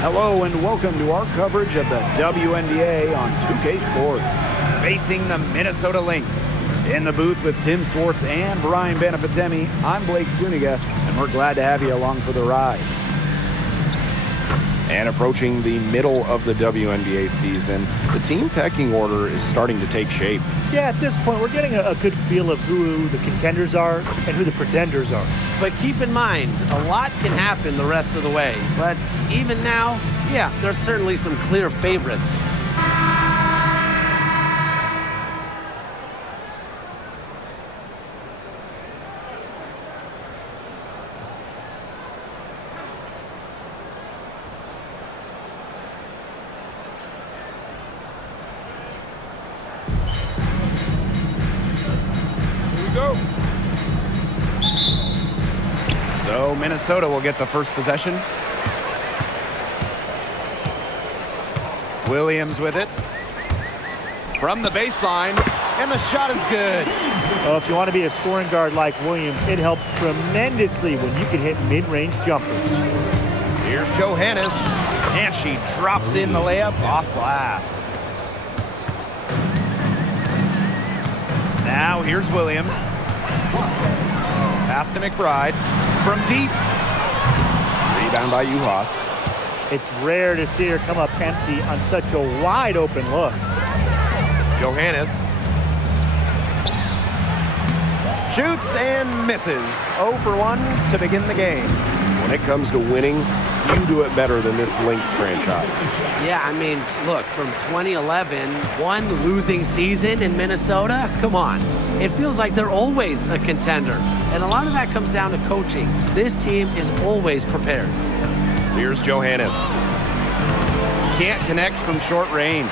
Hello and welcome to our coverage of the WNBA on 2K Sports. Facing the Minnesota Lynx. In the booth with Tim Swartz and Brian Benefatemi, I'm Blake Suniga, and we're glad to have you along for the ride. And approaching the middle of the WNBA season, the team pecking order is starting to take shape. Yeah, at this point, we're getting a good feel of who the contenders are and who the pretenders are. But keep in mind, a lot can happen the rest of the way. But even now, yeah, there's certainly some clear favorites. So Minnesota will get the first possession. Williams with it. From the baseline, and the shot is good. Well, if you want to be a scoring guard like Williams, it helps tremendously when you can hit mid-range jumpers. Here's Johannes, and she drops in the layup off glass. Now here's Williams. Pass to McBride. From deep. Rebound by Uhas. It's rare to see her come up empty on such a wide open look. Johannes. Shoots and misses. 0 for 1 to begin the game. When it comes to winning, few do it better than this Lynx franchise. Yeah, I mean, look, from 2011, one losing season in Minnesota, come on. It feels like they're always a contender. And a lot of that comes down to coaching. This team is always prepared. Here's Johannes. Can't connect from short range.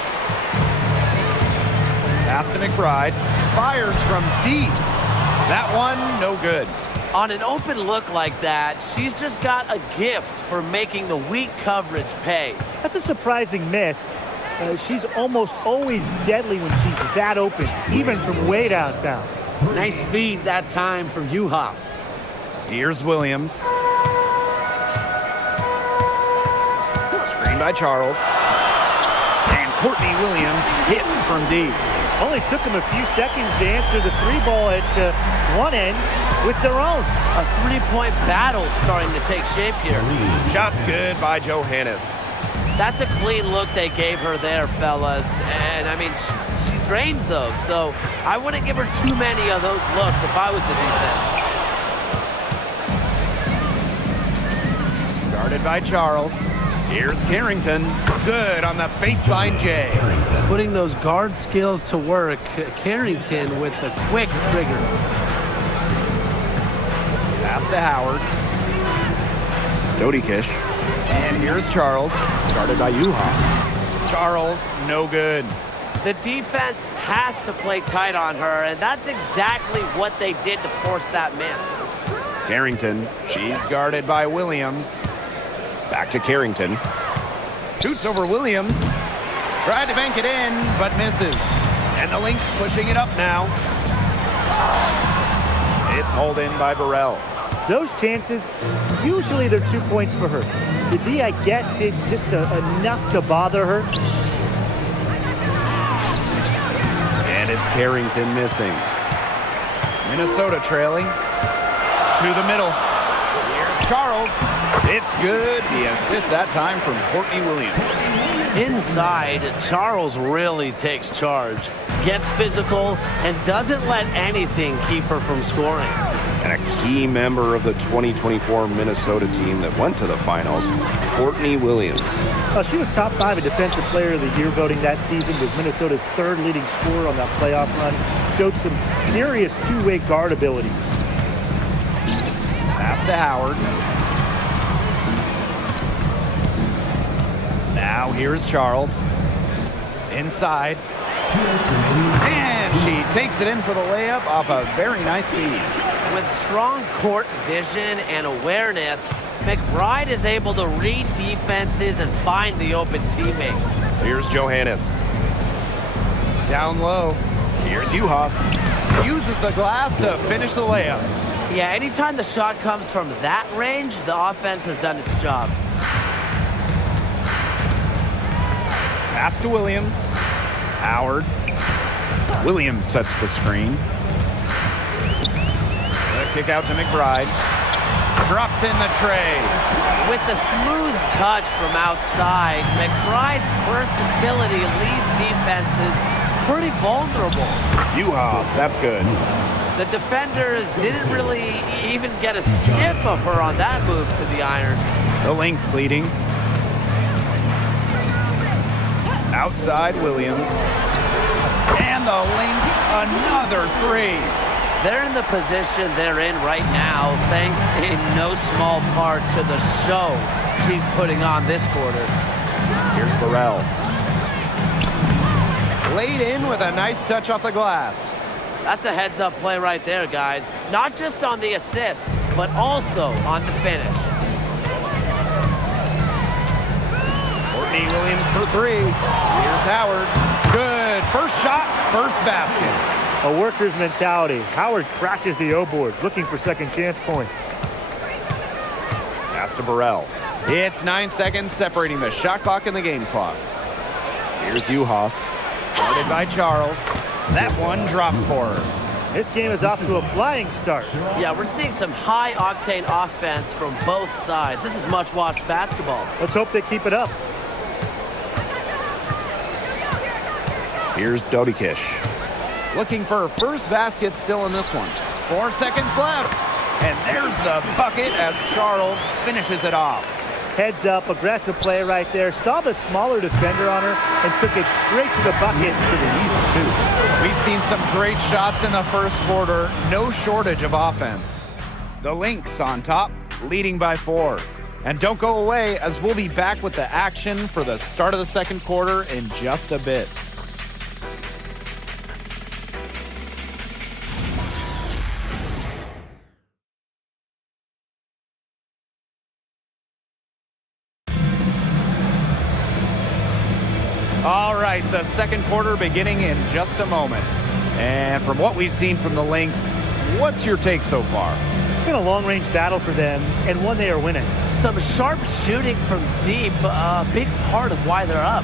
Pass to McBride. Fires from deep. That one, no good. On an open look like that, she's just got a gift for making the weak coverage pay. That's a surprising miss. She's almost always deadly when she's that open, even from way downtown. Nice feed that time from Uhas. Here's Williams. Screen by Charles. And Courtney Williams hits from deep. Only took them a few seconds to answer the three ball at one end with their own. A three-point battle starting to take shape here. Shot's good by Johannes. That's a clean look they gave her there, fellas. And, I mean, she drains those, so I wouldn't give her too many of those looks if I was the defense. Guarded by Charles. Here's Carrington. Good on the baseline, Jay. Putting those guard skills to work. Carrington with the quick trigger. Pass to Howard. Dodi Kish. And here's Charles. Guarded by Uhas. Charles, no good. The defense has to play tight on her, and that's exactly what they did to force that miss. Carrington. She's guarded by Williams. Back to Carrington. Shoots over Williams. Tried to bank it in, but misses. And the Lynx pushing it up now. It's hauled in by Burrell. Those chances, usually they're 2 points for her. The D, I guess, did just enough to bother her. And it's Carrington missing. Minnesota trailing. To the middle. Here's Charles. It's good. The assist that time from Courtney Williams. Inside, Charles really takes charge. Gets physical and doesn't let anything keep her from scoring. And a key member of the 2024 Minnesota team that went to the finals, Courtney Williams. She was top 5 in Defensive Player of the Year voting that season, was Minnesota's 3rd leading scorer on that playoff run. Showed some serious two-way guard abilities. Pass to Howard. Now here's Charles. Inside. And she takes it in for the layup off a very nice feed. With strong court vision and awareness, McBride is able to read defenses and find the open teammate. Here's Johannes. Down low. Here's Uhas. Uses the glass to finish the layup. Yeah, anytime the shot comes from that range, the offense has done its job. Pass to Williams. Howard. Williams sets the screen. The kick out to McBride. Drops in the tray. With the smooth touch from outside, McBride's versatility leaves defenses pretty vulnerable. Uhas, that's good. The defenders didn't really even get a sniff of her on that move to the iron. The Lynx leading. Outside Williams. And the Lynx, another three. They're in the position they're in right now, thanks in no small part to the show she's putting on this quarter. Here's Burrell. Laid in with a nice touch off the glass. That's a heads-up play right there, guys. Not just on the assist, but also on the finish. Courtney Williams for three. Here's Howard. Good. First shot, first basket. A worker's mentality. Howard crashes the O-boards, looking for second chance points. Pass to Burrell. It's 9 seconds separating the shot clock and the game clock. Here's Uhas. Guarded by Charles. That one drops for her. This game is off to a flying start. Yeah, we're seeing some high-octane offense from both sides. This is much-watched basketball. Let's hope they keep it up. Here's Dodikish. Looking for her first basket still in this one. 4 seconds left. And there's the bucket as Charles finishes it off. Heads up, aggressive play right there. Saw the smaller defender on her and took it straight to the bucket for the easy two. We've seen some great shots in the first quarter. No shortage of offense. The Lynx on top, leading by 4. And don't go away, as we'll be back with the action for the start of the second quarter in just a bit. All right, the second quarter beginning in just a moment. And from what we've seen from the Lynx, what's your take so far? It's been a long-range battle for them, and one they are winning. Some sharp shooting from deep, a big part of why they're up.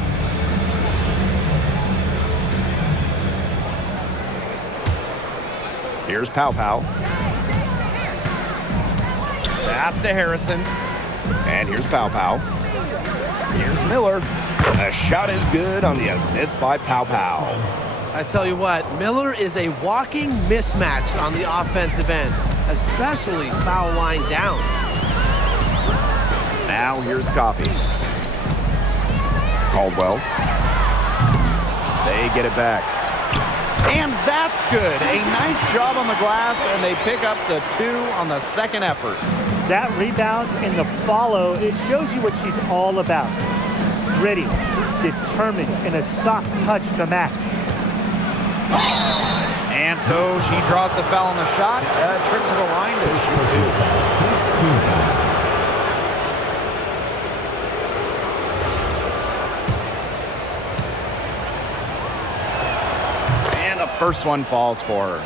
Here's Pow Pow. Pass to Harrison. And here's Pow Pow. Here's Miller. A shot is good on the assist by Pow Pow. I tell you what, Miller is a walking mismatch on the offensive end, especially foul line down. Now here's Coffee. Caldwell. They get it back. And that's good. A nice job on the glass, and they pick up the 2 on the second effort. That rebound and the follow, it shows you what she's all about. Ready, determined, and a soft touch to match. And so she draws the foul on the shot. A trip to the line to shoot 2. And the first one falls for her.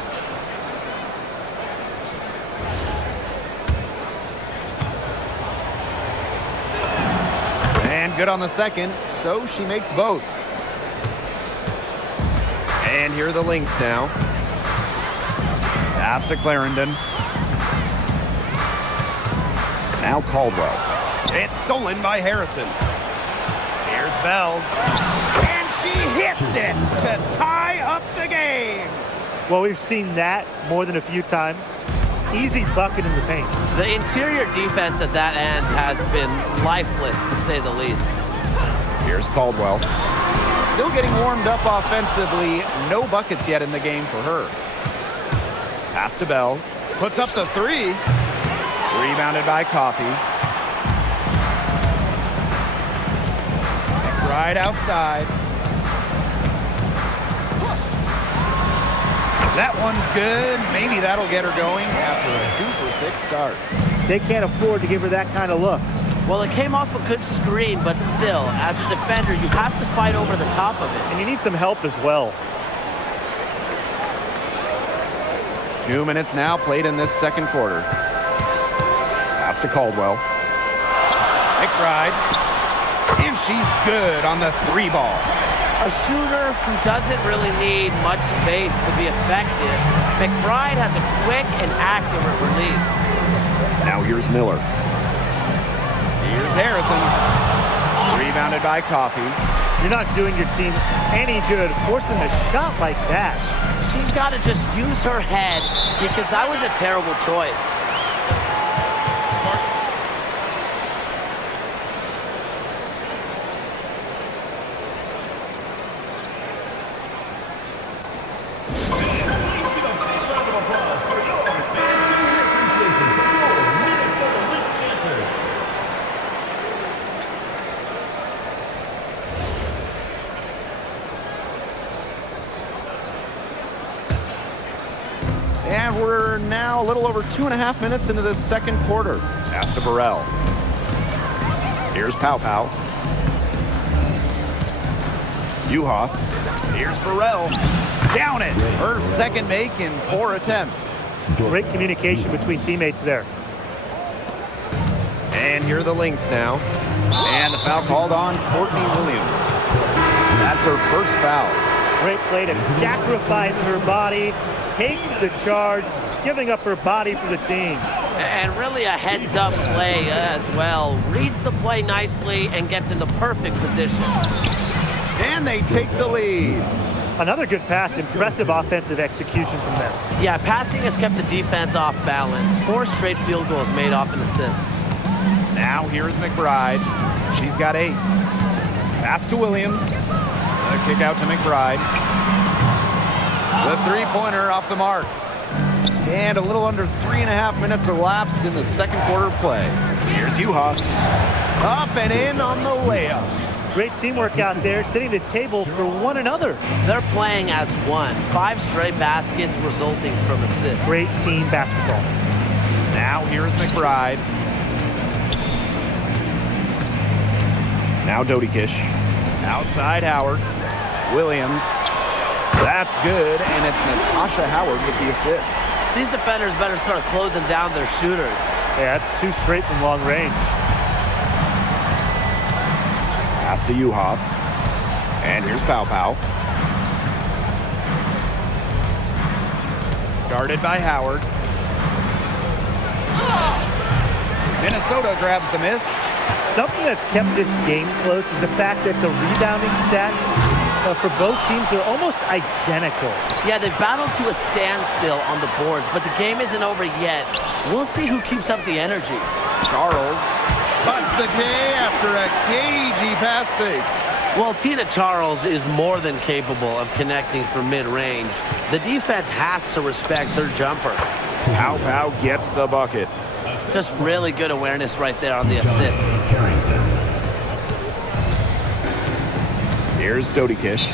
Good on the second, so she makes both. And here are the Lynx now. Pass to Clarendon. Now Caldwell. It's stolen by Harrison. Here's Bell. And she hits it to tie up the game. Well, we've seen that more than a few times. Easy bucket in the paint. The interior defense at that end has been lifeless, to say the least. Here's Caldwell. Still getting warmed up offensively. No buckets yet in the game for her. Pass to Bell. Puts up the 3. Rebounded by Coffee. Right outside. That one's good. Maybe that'll get her going after a 2-for-6 start. They can't afford to give her that kind of look. Well, it came off a good screen, but still, as a defender, you have to fight over the top of it. And you need some help as well. 2 minutes now played in this second quarter. Pass to Caldwell. McBride. And And she's good on the 3 ball. A shooter who doesn't really need much space to be effective, McBride has a quick and accurate release. Now here's Miller. Here's Harrison. Rebounded by Coffey. You're not doing your team any good forcing a shot like that. She's got to just use her head because that was a terrible choice. And we're now a little over 2.5 minutes into this second quarter. Pass to Burrell. Here's Pow Pow. Uhas. Here's Burrell. Down it. Her second make in 4 attempts. Great communication between teammates there. And here are the Lynx now. And the foul called on Courtney Williams. That's her first foul. Great play to sacrifice her body, take the charge, giving up her body for the team. And really a heads-up play as well. Reads the play nicely and gets in the perfect position. And they take the lead. Another good pass, impressive offensive execution from them. Yeah, passing has kept the defense off balance. 4 straight field goals made off an assist. Now here's McBride. She's got 8. Pass to Williams. The kick out to McBride. The 3-pointer off the mark. And a little under 3.5 minutes elapsed in the second quarter play. Here's Uhas. Up and in on the layup. Great teamwork out there, setting the table for one another. They're playing as one. 5 straight baskets resulting from assists. Great team basketball. Now here's McBride. Now Doty Kish. Outside Howard. Williams. That's good, and it's Natasha Howard with the assist. These defenders better start closing down their shooters. Yeah, that's 2 straight from long range. Pass to Uhas. And here's Pow Pow. Guarded by Howard. Minnesota grabs the miss. Something that's kept this game close is the fact that the rebounding stats for both teams are almost identical. Yeah, they've battled to a standstill on the boards, but the game isn't over yet. We'll see who keeps up the energy. Charles busts the K after a cagey pass fake. Well, Tina Charles is more than capable of connecting from mid-range. The defense has to respect her jumper. Pow Pow gets the bucket. Just really good awareness right there on the assist. Here's Doty Kish.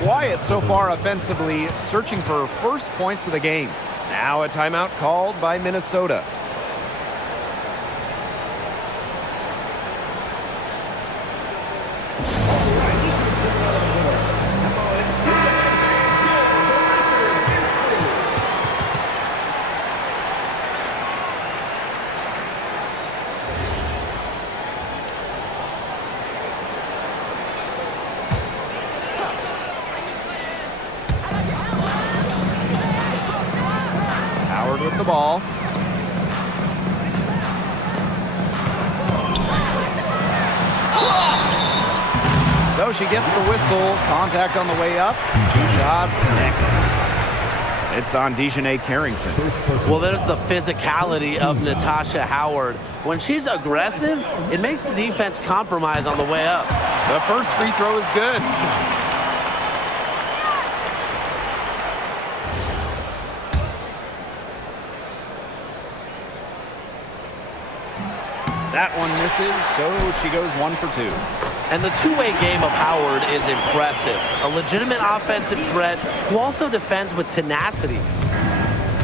Quiet so far offensively, searching for first points of the game. Now a timeout called by Minnesota. With the ball. So she gets the whistle. Contact on the way up. 2 shots. It's on Dejanay Carrington. Well, there's the physicality of Natasha Howard. When she's aggressive, it makes the defense compromise on the way up. The first free throw is good. That one misses, so she goes 1 for 2. And the 2-way game of Howard is impressive. A legitimate offensive threat who also defends with tenacity.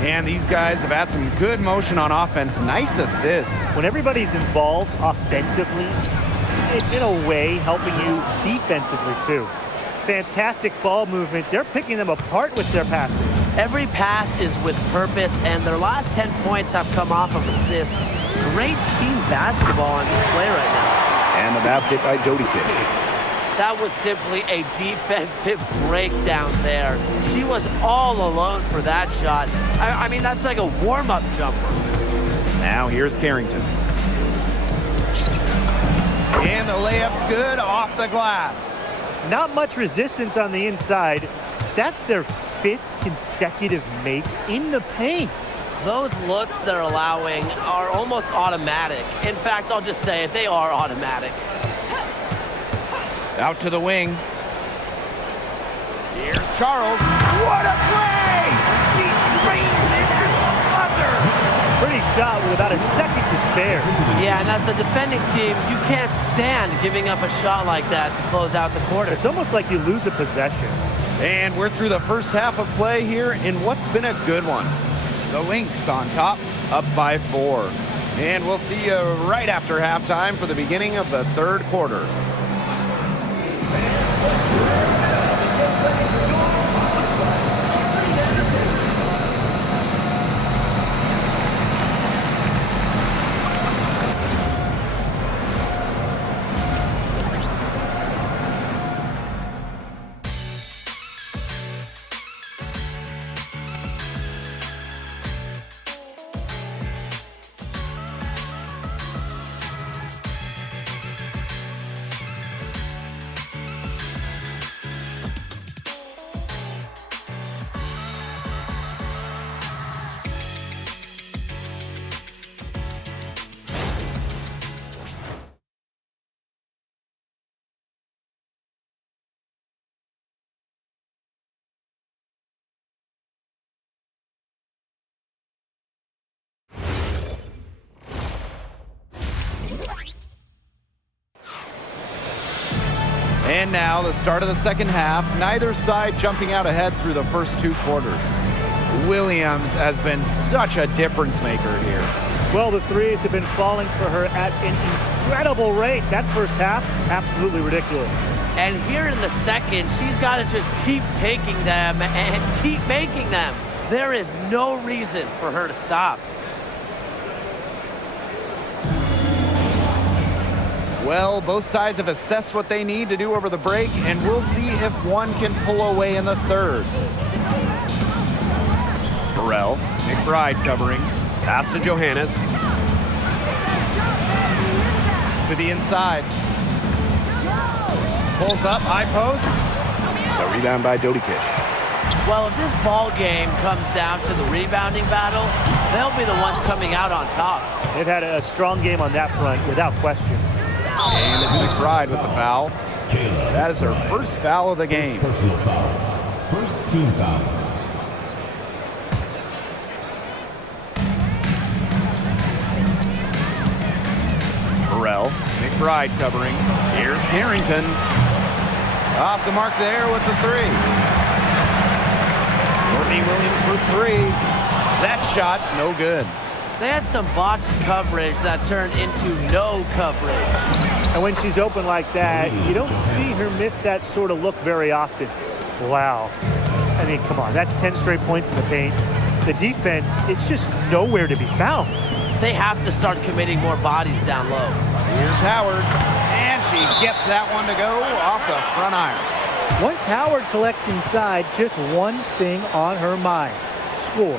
And these guys have had some good motion on offense. Nice assists. When everybody's involved offensively, it's in a way helping you defensively too. Fantastic ball movement. They're picking them apart with their passing. Every pass is with purpose, and their last 10 points have come off of assists. Great team basketball on display right now. And the basket by WNBA. That was simply a defensive breakdown there. She was all alone for that shot. I mean, that's like a warm-up jumper. Now here's Carrington. And the layup's good off the glass. Not much resistance on the inside. That's their 5th consecutive make in the paint. Those looks they're allowing are almost automatic. In fact, I'll just say it, they are automatic. Out to the wing. Here's Charles. What a play! He raises the buzzer. Pretty shot with about a second to spare. Yeah, and as the defending team, you can't stand giving up a shot like that to close out the quarter. It's almost like you lose a possession. And we're through the first half of play here in what's been a good one. The Lynx on top, up by 4. And we'll see you right after halftime for the beginning of the third quarter. And now the start of the second half, neither side jumping out ahead through the first 2 quarters. Williams has been such a difference maker here. Well, the threes have been falling for her at an incredible rate. That first half, absolutely ridiculous. And here in the second, she's got to just keep taking them and keep making them. There is no reason for her to stop. Well, both sides have assessed what they need to do over the break, and we'll see if one can pull away in the third. Burrell, McBride covering. Pass to Johannes. To the inside. Pulls up, high post. The rebound by Dodikic. Well, if this ball game comes down to the rebounding battle, they'll be the ones coming out on top. They've had a strong game on that front, without question. And it's McBride with the foul. That is her first foul of the game. Personal foul. First team foul. Burrell, McBride covering. Here's Carrington. Off the mark there with the 3. Courtney Williams for 3. That shot, no good. They had some botched coverage that turned into no coverage. And when she's open like that, you don't see her miss that sort of look very often. Wow. I mean, come on, that's 10 straight points in the paint. The defense, it's just nowhere to be found. They have to start committing more bodies down low. Here's Howard, and she gets that one to go off the front iron. Once Howard collects inside, just one thing on her mind: score.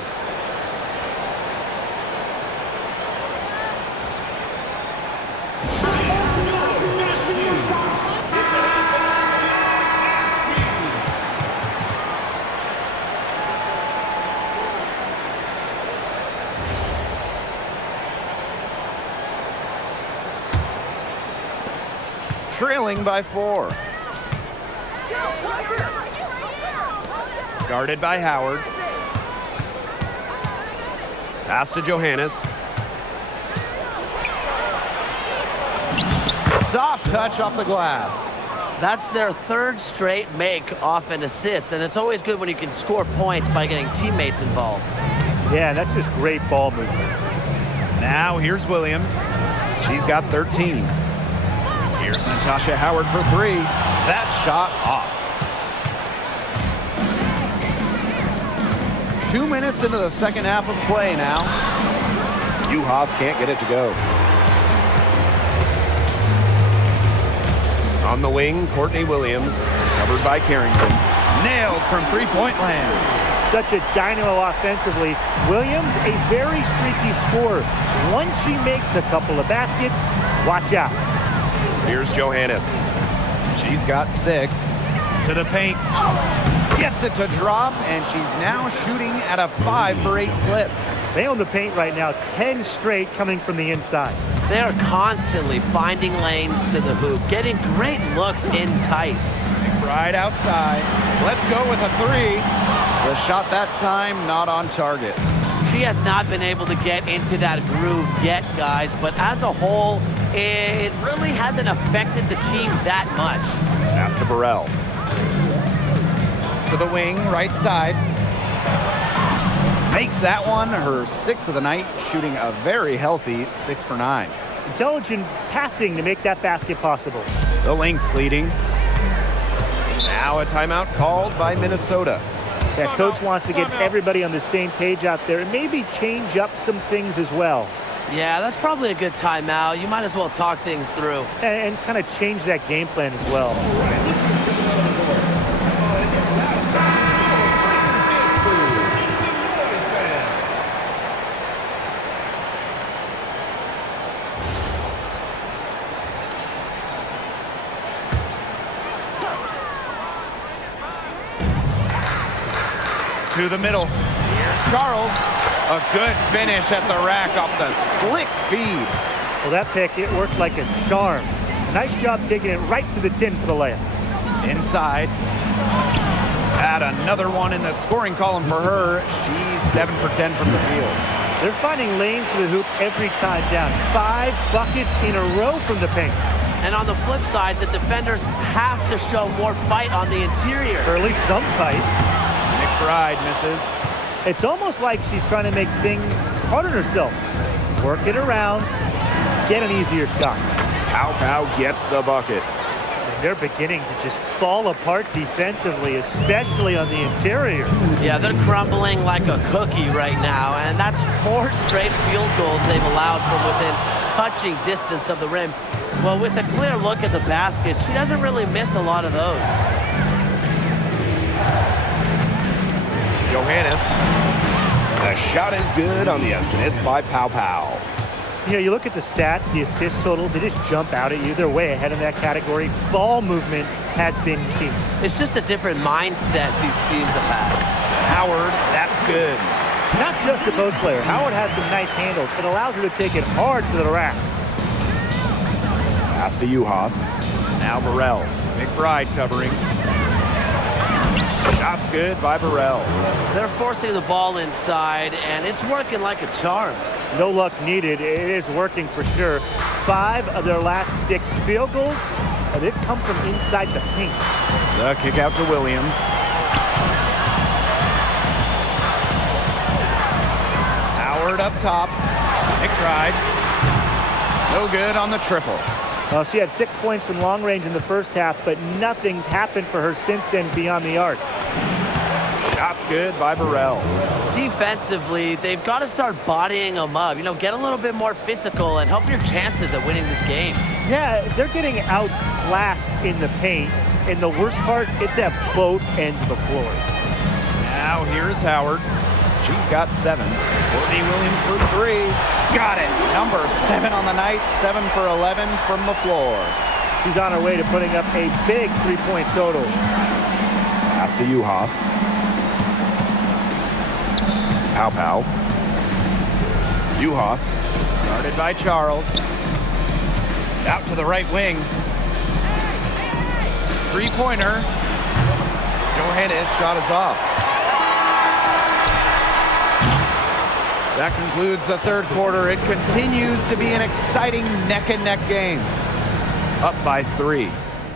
Trailing by 4. Guarded by Howard. Pass to Johannes. Soft touch off the glass. That's their 3rd straight make off an assist, and it's always good when you can score points by getting teammates involved. Yeah, that's just great ball movement. Now here's Williams. She's got 13. Here's Natasha Howard for 3. That shot off. 2 minutes into the second half of play now. Uhas can't get it to go. On the wing, Courtney Williams. Covered by Carrington. Nailed from three-point land. Such a dynamo offensively. Williams, a very streaky scorer. Once she makes a couple of baskets, watch out. Here's Johannes. She's got 6. To the paint. Gets it to drop, and she's now shooting at a 5 for 8 clip. They own the paint right now, 10 straight coming from the inside. They are constantly finding lanes to the hoop, getting great looks in tight. Right outside. Let's go with a 3. The shot that time not on target. She has not been able to get into that groove yet, guys, but as a whole, it really hasn't affected the team that much. Pass to Burrell. To the wing, right side. Makes that one her 6th of the night, shooting a very healthy 6 for 9. Intelligent passing to make that basket possible. The Lynx leading. Now a timeout called by Minnesota. Yeah, coach wants to get everybody on the same page out there and maybe change up some things as well. Yeah, that's probably a good timeout. You might as well talk things through. And kind of change that game plan as well. To the middle. Here's Charles. A good finish at the rack off the slick feed. Well, that pick, it worked like a charm. A nice job taking it right to the tin for the layup. Inside. Add another one in the scoring column for her. She's 7 for 10 from the field. They're finding lanes to the hoop every time down. 5 buckets in a row from the paint. And on the flip side, the defenders have to show more fight on the interior. Or at least some fight. McBride misses. It's almost like she's trying to make things hard on herself. Work it around, get an easier shot. Pow gets the bucket. And they're beginning to just fall apart defensively, especially on the interior. Yeah, they're crumbling like a cookie right now, and that's 4 straight field goals they've allowed from within touching distance of the rim. Well, with a clear look at the basket, she doesn't really miss a lot of those. Johannes. The shot is good on the assist by Pow. You know, you look at the stats, the assist totals, they just jump out at you. They're way ahead in that category. Ball movement has been key. It's just a different mindset these teams have had. Howard, that's good. Not just a post player. Howard has some nice handles. It allows her to take it hard to the rack. Pass to Uhas. Now Burrell. McBride covering. Shot's good by Burrell. They're forcing the ball inside, and it's working like a charm. No luck needed. It is working for sure. 5 of their last 6 field goals, they've come from inside the paint. The kick out to Williams. Howard up top. McBride. No good on the triple. Well, she had 6 points from long range in the first half, but nothing's happened for her since then beyond the arc. Shot's good by Burrell. Defensively, they've got to start bodying them up. You know, get a little bit more physical and help your chances of winning this game. Yeah, they're getting outclassed in the paint, and the worst part, it's at both ends of the floor. Now here's Howard. She's got 7. Courtney Williams for 3. Got it. Number 7 on the night. 7 for 11 from the floor. She's on her way to putting up a big 3-point total. Pass to Uhas. Pow. Uhas. Guarded by Charles. Out to the right wing. 3-pointer. Johannes shot is off. That concludes the third quarter. It continues to be an exciting neck-and-neck game. Up by 3.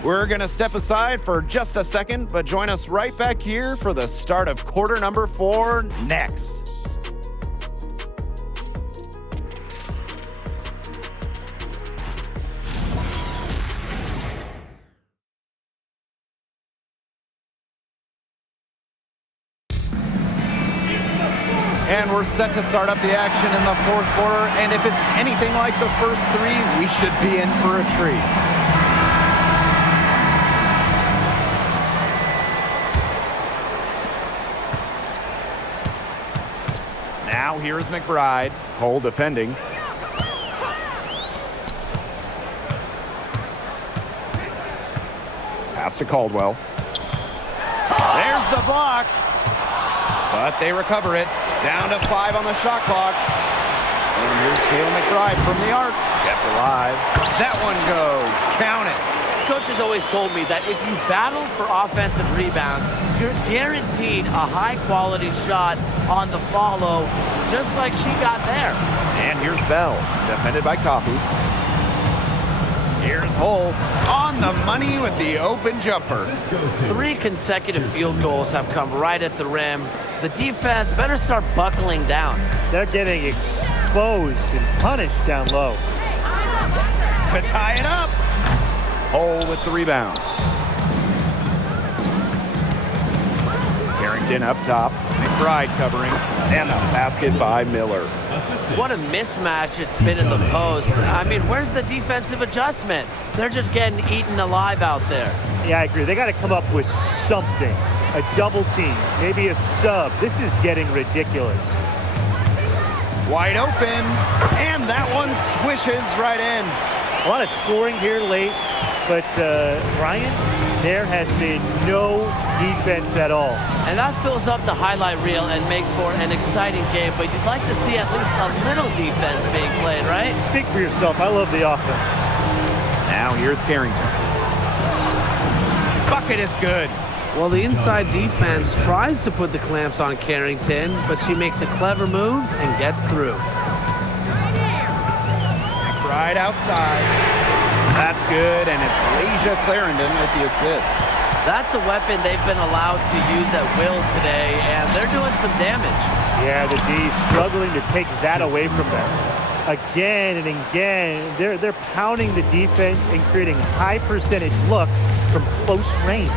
We're going to step aside for just a second, but join us right back here for the start of quarter number 4 next. And we're set to start up the action in the fourth quarter. And if it's anything like the first 3, we should be in for a treat. here's McBride. Hole defending. Pass to Caldwell. There's the block. But they recover it. Down to 5 on the shot clock. And here's Kayla McBride from the arc. Kept alive. That one goes. Count it. Coach has always told me that if you battle for offensive rebounds, you're guaranteed a high-quality shot on the follow, just like she got there. And here's Bell, defended by Coffey. Here's Hull on the money with the open jumper. 3 consecutive field goals have come right at the rim. The defense better start buckling down. They're getting exposed and punished down low. To tie it up. Hull with the rebound. Carrington up top. McBride covering. And a basket by Miller. What a mismatch it's been in the post. I mean, where's the defensive adjustment? They're just getting eaten alive out there. Yeah, I agree. They got to come up with something. A double team, maybe a sub. This is getting ridiculous. Wide open. And that one swishes right in. A lot of scoring here late, but Ryan, there has been no defense at all. And that fills up the highlight reel and makes for an exciting game, but you'd like to see at least a little defense being played, right? Speak for yourself. I love the offense. Now here's Carrington. Bucket is good. Well, the inside defense tries to put the clamps on Carrington, but she makes a clever move and gets through. Right outside. That's good, and it's Leisha Clarendon with the assist. That's a weapon they've been allowed to use at will today, and they're doing some damage. Yeah, the D struggling to take that away from them. Again and again, they're pounding the defense and creating high percentage looks from close range.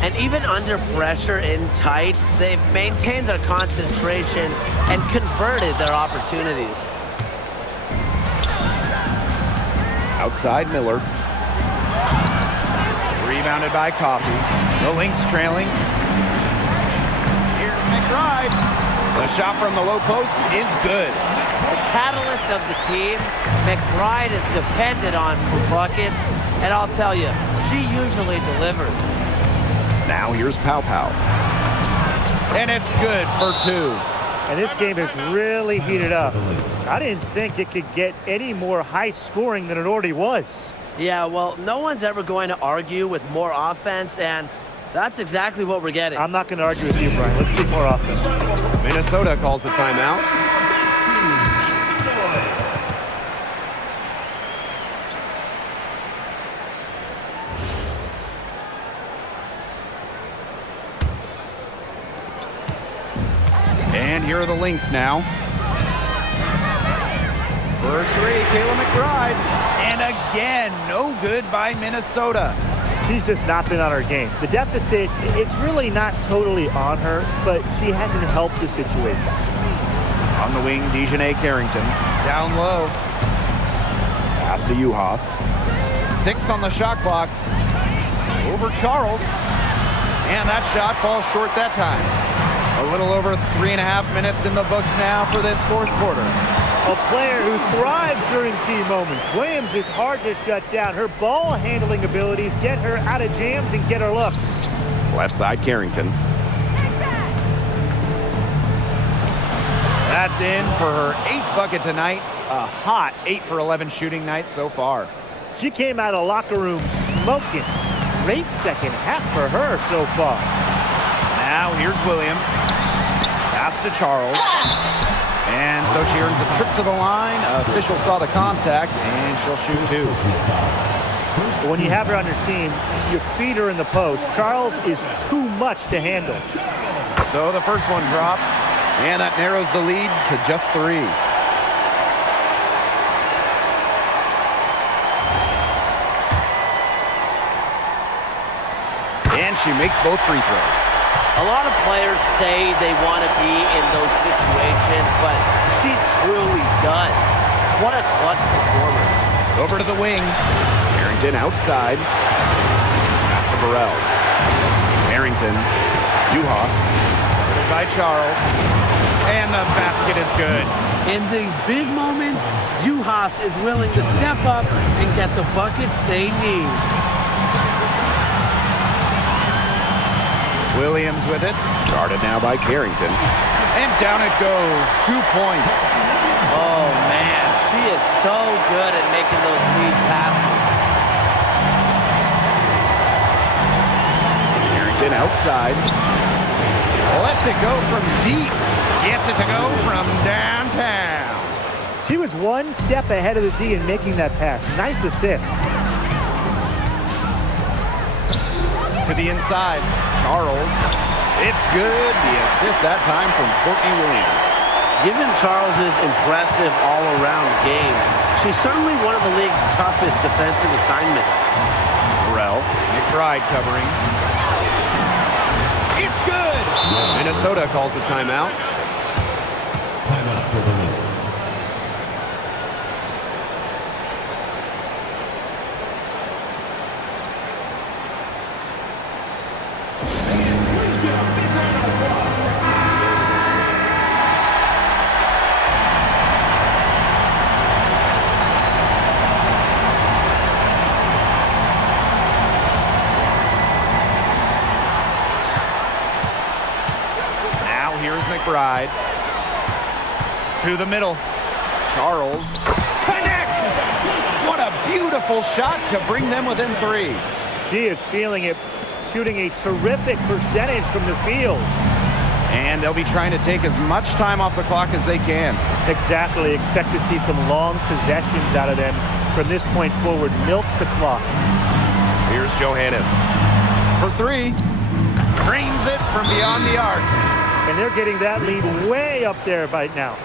And even under pressure in tight, they've maintained their concentration and converted their opportunities. Outside Miller. Rebounded by Coffey. The Lynx trailing. Here's McBride. The shot from the low post is good. The catalyst of the team, McBride is depended on for buckets, and I'll tell you, she usually delivers. Now here's Pow Pow. And it's good for 2. And this game has really heated up. I didn't think it could get any more high scoring than it already was. Yeah, well, no one's ever going to argue with more offense, and that's exactly what we're getting. I'm not going to argue with you, Brian. Let's see more offense. Minnesota calls a timeout. And here are the Lynx now. For 3, Kayla McBride. And again, no good by Minnesota. She's just not been on her game. The deficit, it's really not totally on her, but she hasn't helped the situation. On the wing, Dejanay Carrington. Down low. Pass to Uhas. 6 on the shot clock. Over Charles. And that shot falls short that time. A little over 3.5 minutes in the books now for this 4th quarter. A player who thrives during key moments. Williams is hard to shut down. Her ball handling abilities get her out of jams and get her looks. Left side, Carrington. That's in for her 8th bucket tonight. A hot 8 for 11 shooting night so far. She came out of locker room smoking. Great second half for her so far. Now here's Williams. Pass to Charles. And so she earns a trip to the line. Official saw the contact, and she'll shoot 2. When you have her on your team, you feed her in the post. Charles is too much to handle. So the first one drops, and that narrows the lead to just 3. And she makes both free throws. A lot of players say they want to be in those situations, but she truly does. What a clutch performer. Over to the wing. Carrington outside. Pass to Burrell. Harrington. Uhas. By Charles. And the basket is good. In these big moments, Juhas is willing to step up and get the buckets they need. Williams with it. Guarded now by Carrington. And down it goes. 2 points. Oh, man. She is so good at making those lead passes. Carrington outside. Lets it go from deep. Gets it to go from downtown. She was one step ahead of the D in making that pass. Nice assist. To the inside. Charles. It's good. The assist that time from Courtney Williams. Given Charles's impressive all-around game, she's certainly one of the league's toughest defensive assignments. Burrell. McBride covering. It's good. Minnesota calls a timeout. Timeout for the Lynx. Here's McBride. To the middle. Charles connects. What a beautiful shot to bring them within 3. She is feeling it, shooting a terrific percentage from the field. And they'll be trying to take as much time off the clock as they can. Exactly. Expect to see some long possessions out of them from this point forward. Milk the clock. Here's Johannes. For 3. Drains it from beyond the arc. And they're getting that lead way up there right now.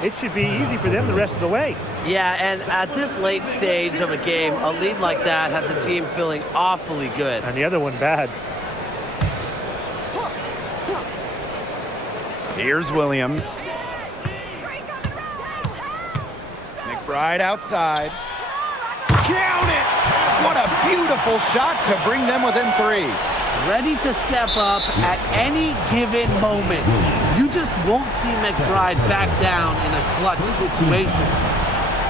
It should be easy for them the rest of the way. Yeah, and at this late stage of a game, a lead like that has a team feeling awfully good. And the other one bad. Here's Williams. McBride outside. Count it! What a beautiful shot to bring them within 3. Ready to step up at any given moment. You just won't see McBride back down in a clutch situation.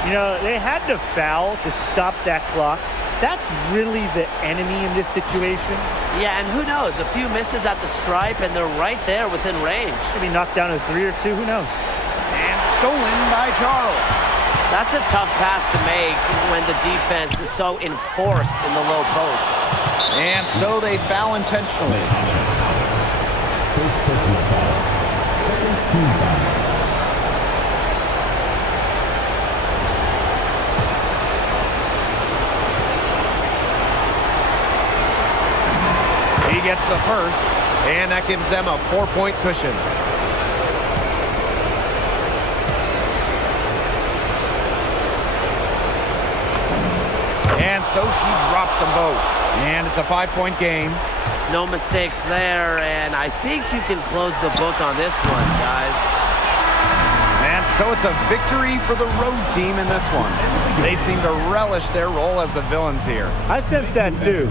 You know, they had to foul to stop that clock. That's really the enemy in this situation. Yeah, and who knows? A few misses at the stripe, and they're right there within range. Maybe knocked down a 3 or 2, who knows? And stolen by Charles. That's a tough pass to make when the defense is so enforced in the low post. And so they foul intentionally. First personal foul. Second team foul. He gets the first, and that gives them a 4-point cushion. And so she drops them both. And it's a 5-point game. No mistakes there, and I think you can close the book on this one, guys. And so it's a victory for the road team in this one. They seem to relish their role as the villains here. I sense that too.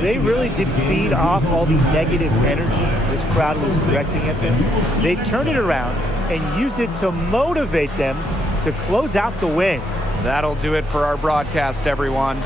They really did feed off all the negative energy this crowd was directing at them. They turned it around and used it to motivate them to close out the win. That'll do it for our broadcast, everyone.